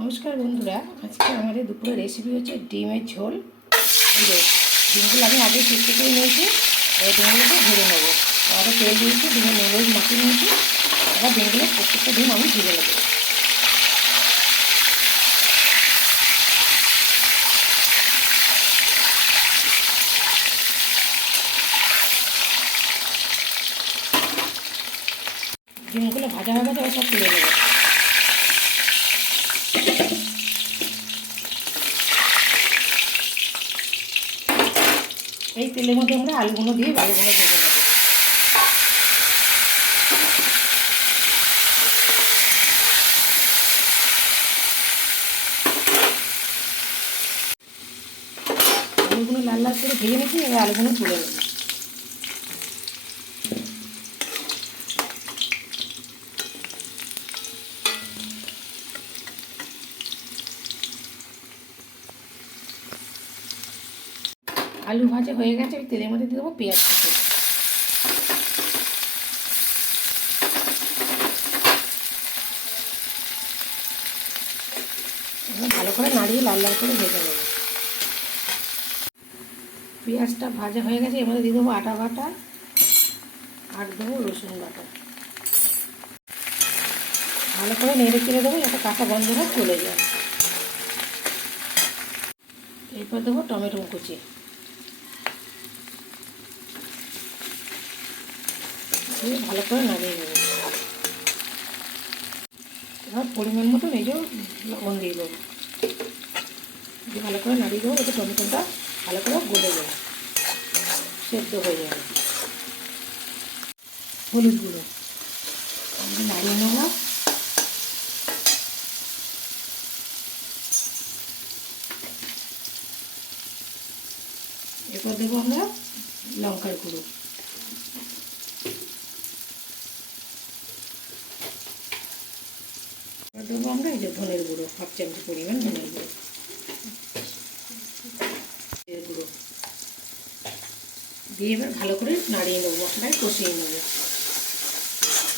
নমস্কার বন্ধুরা, আজকে আমাদের দুপুরের রেসিপি হচ্ছে ডিমের ঝোল। ডিমগুলো আমি আগে সিদ্ধ করে নিয়েছি, এবার ডিমগুলোকে ভেজে নেবো। আরও তেল দিয়েছি, ডিমের নুডলস মাখিয়ে নিয়েছি। আবার ডিমগুলো প্রত্যেকটা ডিম আমি ভেজে নেবো। ডিমগুলো ভাজা হয়ে গেছে, এবার সব তুলে নেবো। এই তেলের মধ্যে আমরা আলুগুলো দিয়ে ভালোগুলো ভেজে নেবো। আলুগুলো লাল লাল করে ভেজে নিচ্ছি, এবার আলুগুলো তুলে নেবো। আলু ভাজা হয়ে গেছে, ওই তেলের মধ্যে দিয়ে দেবো পেঁয়াজ কুচি। ভালো করে নাড়িয়ে লাল লাল করে ভেজে নেব। পেঁয়াজটা ভাজা হয়ে গেছে, এর মধ্যে দিয়ে দেবো আটা বাটা আর দেবো রসুন বাটা। ভালো করে নেড়ে চেড়ে দেবো যাতে কাঁচা গন্ধটা চলে যায়। এরপর দেবো টমেটো কুচি। দিয়ে ভালো করে নাড়িয়ে নেব। এবার পরিমাণ মতো নিজেও লবণ দিয়ে দেবো। দিয়ে ভালো করে নাড়িয়ে দেবো যাতে টমেটোটা ভালো করে গলে যায়, সেদ্ধ হয়ে যাবে। হলুদ গুঁড়ো নাড়িয়ে নেব। এরপর দেবো আমরা লঙ্কার গুঁড়ো। এবার দেবো আমরা এই যে ধনের গুঁড়ো, 1/2 চামচ পরিমাণ ধনের গুঁড়ো। গুঁড়ো দিয়ে এবার ভালো করে নাড়িয়ে নেবো, মশলায় কষিয়ে নেবো।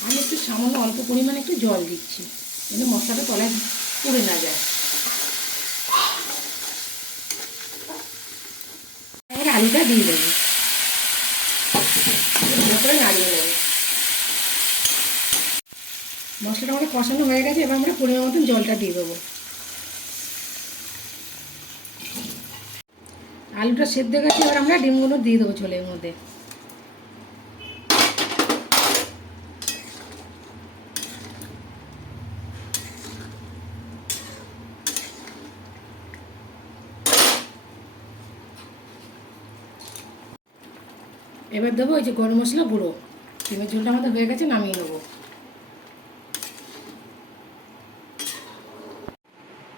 আমি একটু সামান্য অল্প পরিমাণে একটু জল দিচ্ছি, যেন মশলাটা তলায় পুড়ে না যায়। এবার আলুটা দিয়ে দেবো, ভালো করে নাড়িয়ে নেবো। মশলাটা আমাদের কষানো হয়ে গেছে, এবার আমরা পরিমাণ মতন জলটা দিয়ে দেবো। আলুটা সেদ্ধ গেছে, এবার আমরা ডিমগুলো দিয়ে দেবো ঝোলের মধ্যে। এবার দেবো ওই যে গরম মশলা গুঁড়ো। ডিমের ঝোলটা আমাদের হয়ে গেছে, নামিয়ে নেবো।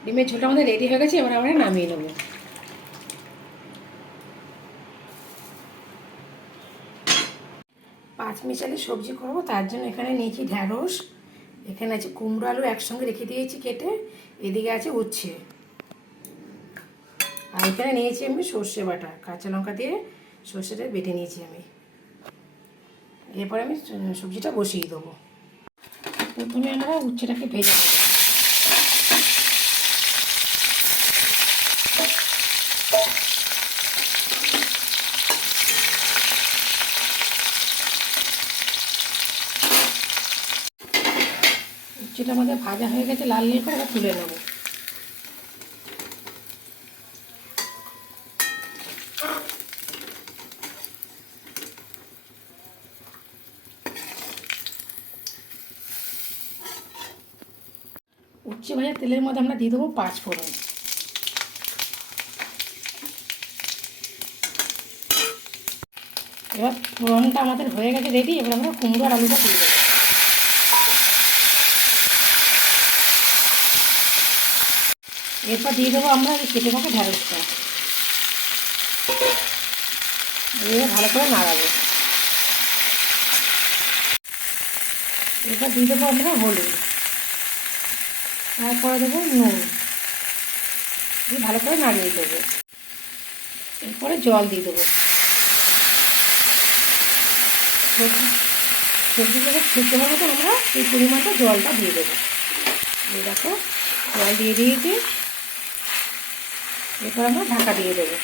ডিমের ঝোলটা আমাদের রেডি হয়ে গেছে, এবার আমরা নামিয়ে নেবো। পাঁচমিশালি সবজি করবো, তার জন্য এখানে নিয়েছি ঢ্যাঁড়স, এখানে আছে কুমড়ো আলু একসঙ্গে রেখে দিয়েছি কেটে, এদিকে আছে উচ্ছে, আর এখানে নিয়েছি আমি সর্ষে বাটা, কাঁচা লঙ্কা দিয়ে সর্ষেটা বেটে নিয়েছি আমি। এরপরে আমি সবজিটা বসিয়ে দেবো। প্রথমে আমরা উচ্ছেটাকে ভেজে নেব। উচ্ছেটা আমাদের ভাজা হয়ে গেছে লাল লাল করে, আমরা তুলে নেব। উচ্ছে ভাজা তেলের মধ্যে আমরা দিয়ে দেবো 5 ফোড়ন। এবার ফোড়নটা আমাদের হয়ে গেছে রেডি, এবার আমরা কুমড়ো আর আলুটা দিয়ে দেবো। এরপর দিয়ে দেবো আমরা এই কেটে রাখা ঢ্যাঁড়সটা, এবার ভালো করে নাড়াবো। এরপর দিয়ে দেবো আমরা হলুদ, তারপরে দেবো নুন, দিয়ে ভালো করে নাড়িয়ে দেবো। এরপরে জল দিয়ে দেবো। সবজি থেকে ফুটতে হবে তো আমরা এই পরিমাণটা জলটা দিয়ে দেবো। এই দেখো জল দিয়ে দিয়েছি। এরপর আমরা ঢাকা দিয়ে দেবো,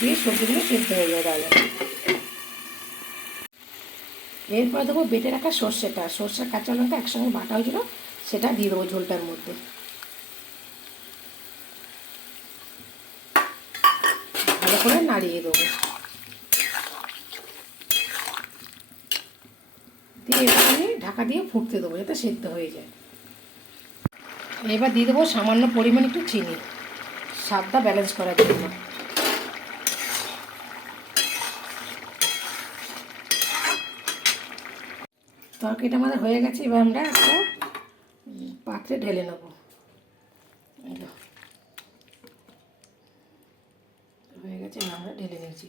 দিয়ে সবজিগুলো সেদ্ধ হয়ে যাবে তাহলে। এরপর দেবো বেটে রাখা সর্ষে কাঁচা লঙ্কা একসঙ্গে বাটা হয়েছিল, সেটা দিয়ে দেবো ঝোলটার মধ্যে। ভালো করে নাড়িয়ে দেবো, দিয়ে এবার আমি ঢাকা দিয়ে ফুটতে দেবো যাতে সেদ্ধ হয়ে যায়। এবার দিয়ে দেবো সামান্য পরিমাণ একটু চিনি, স্বাদটা ব্যালেন্স করার জন্য। তরকারিটা আমাদের হয়ে গেছে, এবার আমরা একটা পাত্রে ঢেলে নেবো। হয়ে গেছে, এবার আমরা ঢেলে নিয়েছি।